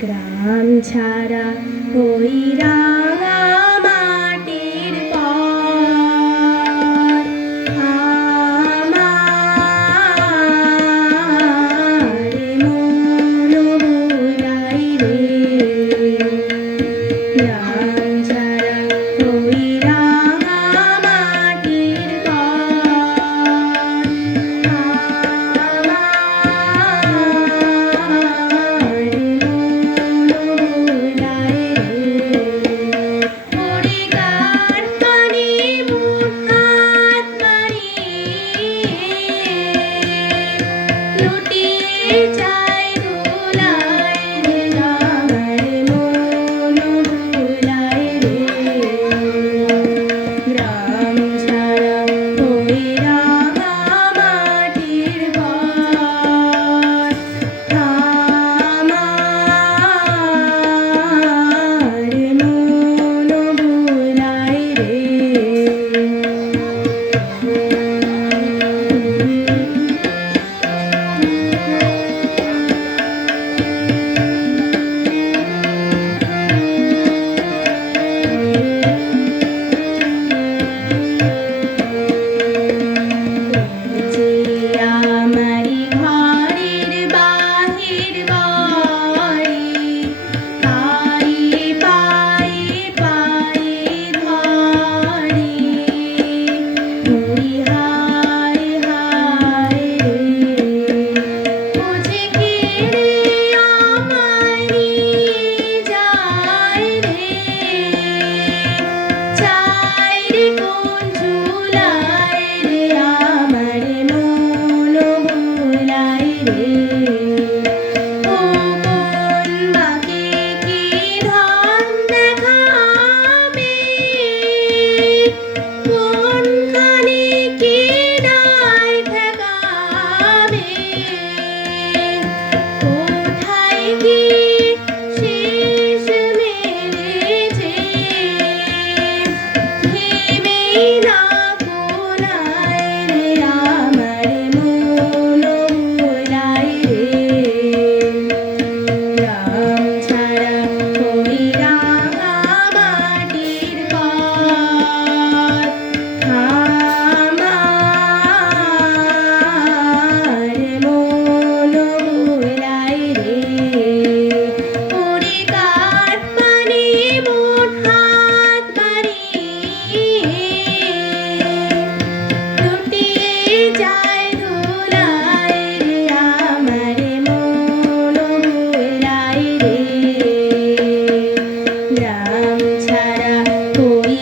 গ্রাম ছাড়া ওই রাঙা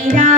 मीरा